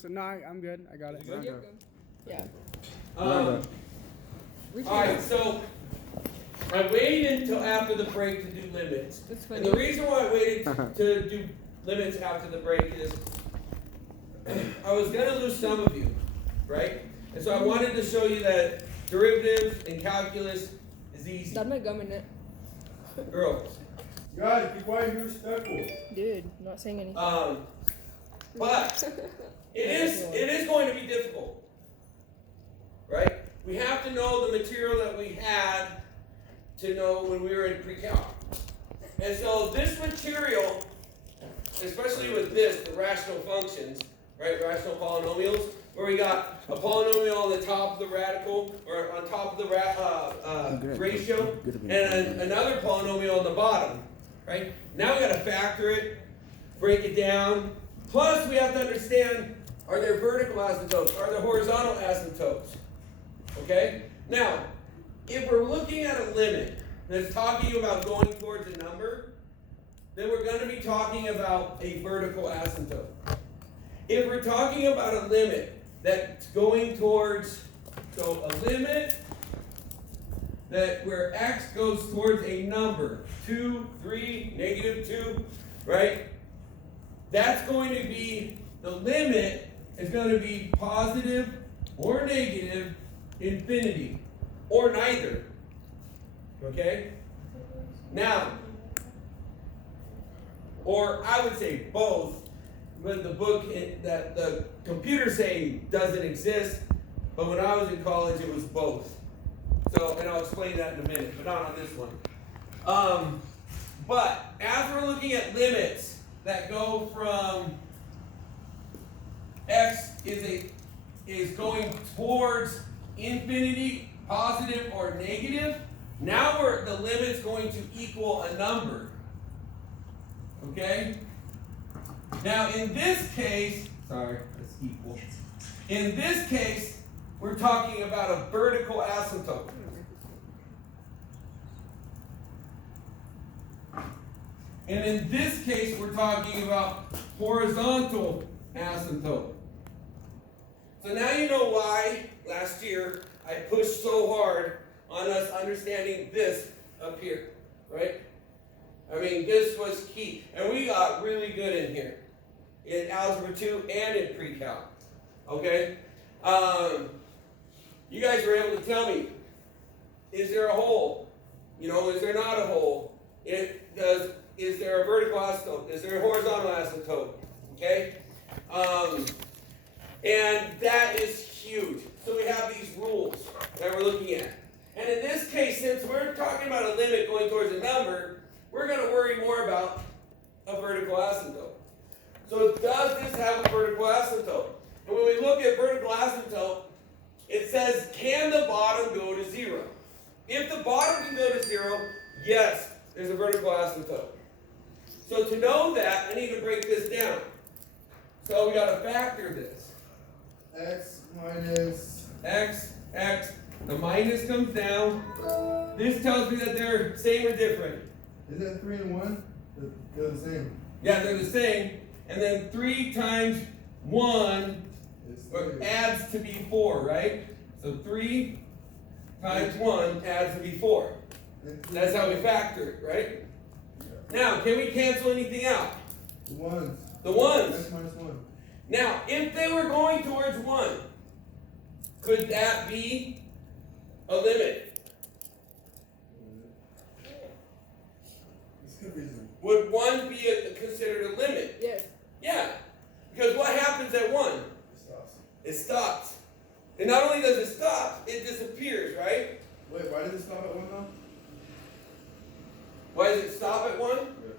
So, no, I'm good. I got it. You're good? Yeah. Alright, so I waited until after the break to do limits. That's And funny. the reason why I waited to do limits after the break is I was going to lose some of you, right? And so I wanted to show you that derivatives and calculus is easy. That's my gum in it. Girls. Guys, be quiet, you're respectful. Dude, not saying anything. But it is going to be difficult, right? We have to know the material that we had to know when we were in pre-calc. And so this material, especially with this, the rational functions, right, rational polynomials, where we got a polynomial on the top of the radical, or on top of the ratio, and another polynomial on the bottom, right? Now we got to factor it, break it down. Plus, we have to understand, are there vertical asymptotes? Are there horizontal asymptotes? Okay? Now, if we're looking at a limit that's talking about going towards a number, then we're going to be talking about a vertical asymptote. If we're talking about a limit that's going towards, so a limit that where x goes towards a number, 2, 3, -2, right? That's going to be, the limit is going to be positive or negative infinity, or neither. Okay? Now, or I would say both, but the book that the computer saying doesn't exist, but when I was in college it was both. So, and I'll explain that in a minute, but not on this one. But as we're looking at limits that go from x is going towards infinity, positive or negative, now the limit's going to equal a number. Okay? Now in this case, sorry, that's equal. In this case, we're talking about a vertical asymptote. And in this case, we're talking about horizontal asymptote. So now you know why last year I pushed so hard on us understanding this up here, right? I mean, this was key. And we got really good in here, in Algebra 2 and in pre-calc, okay? You guys were able to tell me, is there a hole? You know, is there not a hole? Is there a vertical asymptote? Is there a horizontal asymptote? Okay? And that is huge. So we have these rules that we're looking at. And in this case, since we're talking about a limit going towards a number, we're going to worry more about a vertical asymptote. So does this have a vertical asymptote? And when we look at vertical asymptote, it says, can the bottom go to 0? If the bottom can go to 0, yes, there's a vertical asymptote. So to know that, I need to break this down. So we got to factor this. X minus X, the minus comes down. This tells me that they're same or different. Is that 3 and 1? They're the same. Yeah, they're the same. And then 3 times 1 adds to be 4, right? So 3 times 1 adds to be 4. That's how we factor it, right? Now, can we cancel anything out? The ones. The ones. X minus 1. Now, if they were going towards 1, could that be a limit? It's confusing. Would 1 be considered a limit? Yes. Yeah. Because what happens at 1? It stops. It stops. And not only does it stop, it disappears, right? Wait, why did it stop at 1 though? Why does it stop at 1? Yeah.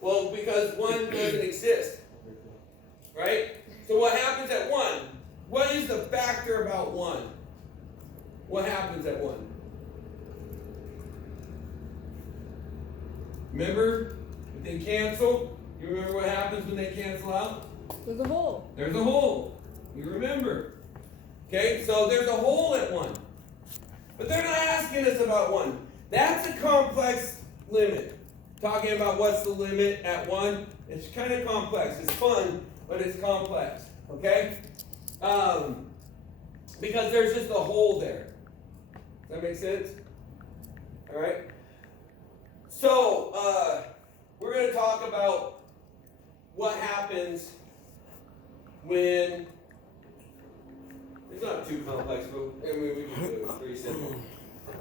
Well, because 1 doesn't exist, Okay, cool. right? So what happens at 1? What is the factor about 1? What happens at 1? Remember, if they cancel, you remember what happens when they cancel out? There's a hole. There's a hole. You remember. Okay, so there's a hole at 1. But they're not asking us about 1. That's a complex limit. Talking about what's the limit at 1, it's kind of complex. It's fun, but it's complex. Okay? Because there's just a hole there. Does that make sense? Alright? So, we're going to talk about what happens when, it's not too complex, but I mean, we can do it, it's pretty simple.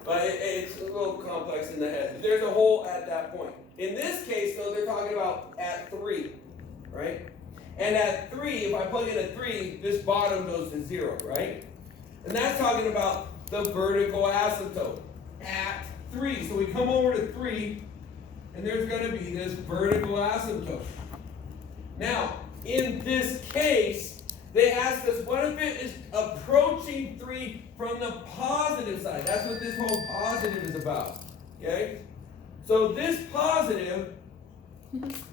But it's a little complex in the head. There's a hole at that point. In this case, though, they're talking about at 3, right? And at 3, if I plug in a 3, this bottom goes to 0, right? And that's talking about the vertical asymptote at 3. So we come over to 3, and there's going to be this vertical asymptote. Now, in this case, they asked us, what if it is approaching 3 from the positive side? That's what this whole positive is about. Okay? So this positive,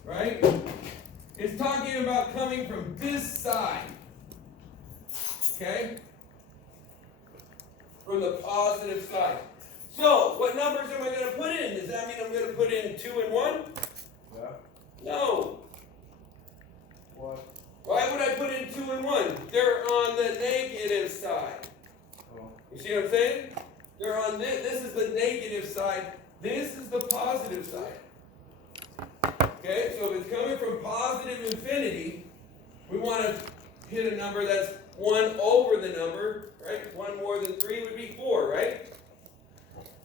right, is talking about coming from this side. Okay? From the positive side. So, what numbers am I going to put in? Does that mean I'm going to put in 2 and 1? Yeah. No. What? Why would I put in 2 and 1? They're on the negative side. Oh. You see what I'm saying? They're on this. This is the negative side. This is the positive side. Okay, so if it's coming from positive infinity, we want to hit a number that's 1 over the number, right? 1 more than 3 would be 4, right?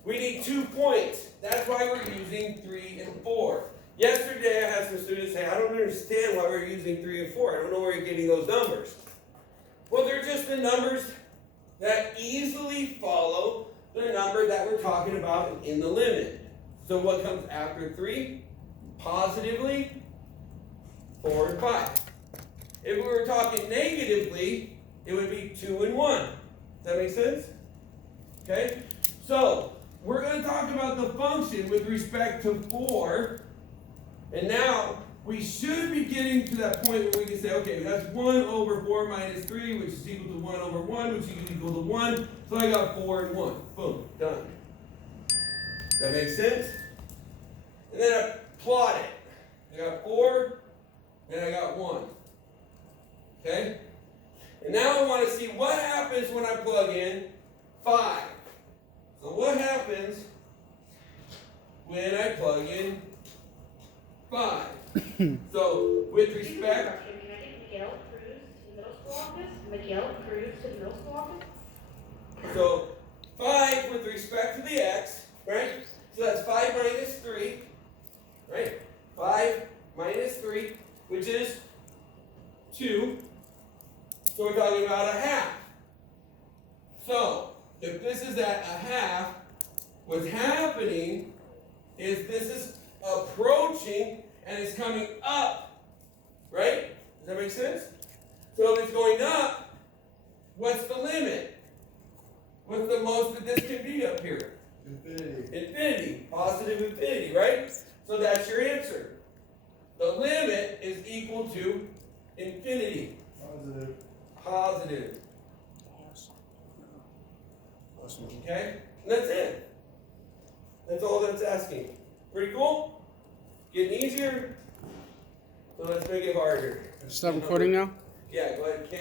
We need 2 points. That's why we're using 3 and 4. Yesterday I had some students say, I don't understand why we're using 3 and 4. I don't know where you're getting those numbers. Well, they're just the numbers that easily follow the number that we're talking about in the limit. So what comes after 3? Positively, 4 and 5. If we were talking negatively, it would be 2 and 1. Does that make sense? Okay? So, we're going to talk about the function with respect to 4. And now, we should be getting to that point where we can say, okay, that's 1 over 4 minus 3, which is equal to 1 over 1, which is equal to 1. So I got 4 and 1. Boom, done. That makes sense? And then I plot it. I got 4, and I got 1. Okay? And now I want to see what happens when I plug in 5. So what happens when I plug in 5? So with respect, Can I get Miguel Cruz to the middle school office? Miguel Cruz to the middle school office? so 5 with respect to the x, right? So that's 5 minus 3, right? 5 minus 3, which is 2. So we're talking about a half. So if this is at a half, what's happening is this is approaching and it's coming up, right? Does that make sense? So if it's going up, what's the limit? What's the most that this can be up here? Infinity. Infinity, positive infinity, right? So that's your answer. The limit is equal to infinity. Positive. Positive. Okay? And that's it. That's all that's asking. Pretty cool? Getting easier? So let's make it harder. Stop recording now? Yeah, go ahead.